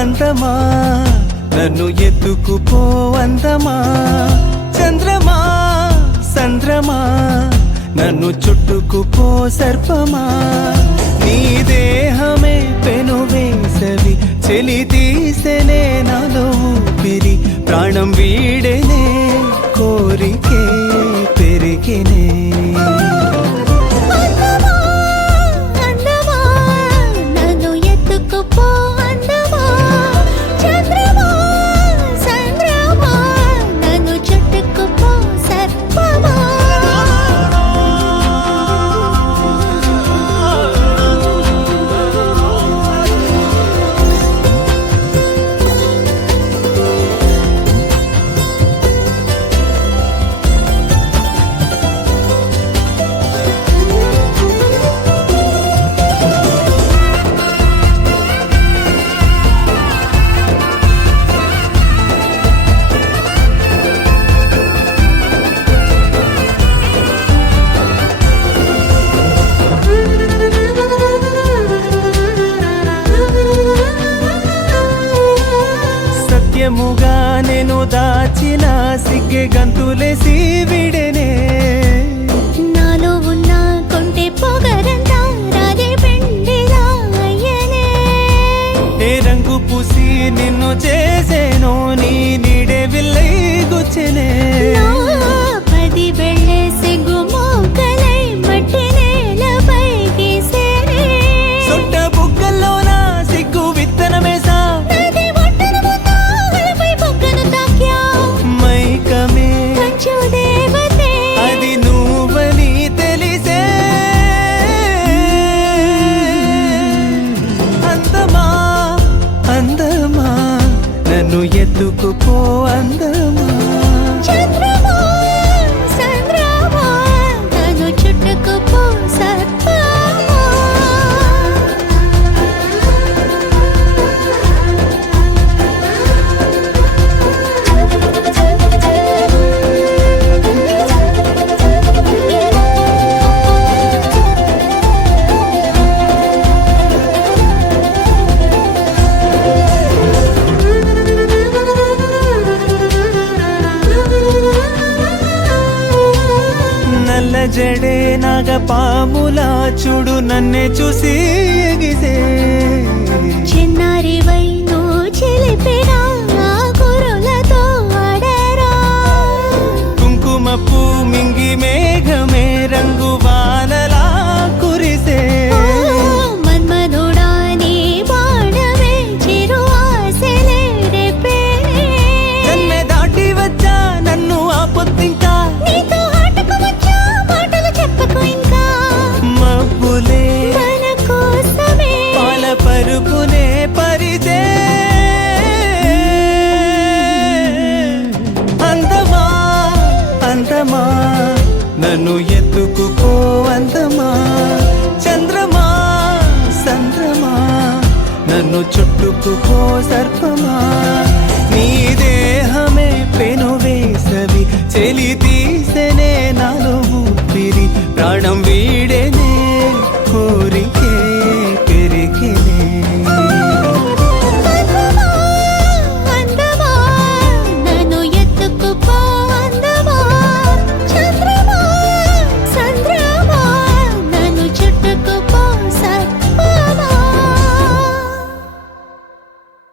అందమా నన్ను ఎత్తుకుపో అందమా, చంద్రమా సంద్రమా నన్ను చుట్టుకుపో సర్పమా. నీ దేహమే పెను వేసవి చెలి తీసెనే నాలో ఊపిరి, ప్రాణం వీడెనే కోరికే పెరిగినే. సత్యముగా నేను దాచిన సిగ్గే గంతులేసి విడెనే, నాలో ఉన్న కొంటె పొగరంతా రాదే పెండిలా అయ్యనే. ఏ రంగు పూసి నిన్ను చేసేనో నీ నీడే విల్లై గుచ్చెనే. పది వెళ్ళే సిగ్గు మోకలై మట్టి నేలపై గీసేనే. సొట్ట బుగ్గల్లోన సిగ్గు విత్తనమేసా, మైకమే అది నువ్వని తెలిసే. అందమా అందమా నన్ను ఎత్తుకుపో అందమా, చంద్రమా సంద్రమా నన్ను చుట్టుకుపో సర్పమా. నల్ల జడే నాగపాములా చూడు నన్నే చూసి ఎగిసే. చిన్నారివై నువ్వు చిలిపినా కురులతో ఆడరా. కుంకుమపు మింగి మేఘమే రంగు వానలా కురిసే. మన్మధుడా నీ బాణమే చిరు ఆశలే రేపేనే. నన్నే దాటి వచ్చా నన్ను ఆపొద్దింకా, నీతో ఆటకు వచ్చా మాటలు చెప్పకు ఇంకా. మబ్బులే మన కోసమే పాల పరుపునే పరిచే. అందమా అందమా నన్ను ఎత్తుకుపో అందమా, చంద్రమా సంద్రమా నన్ను చుట్టుకుపో సర్పమా. నీ దేహమే పెను వేసవి చెలి తీసెనే నాలో ఊపిరి, ప్రాణం వీడే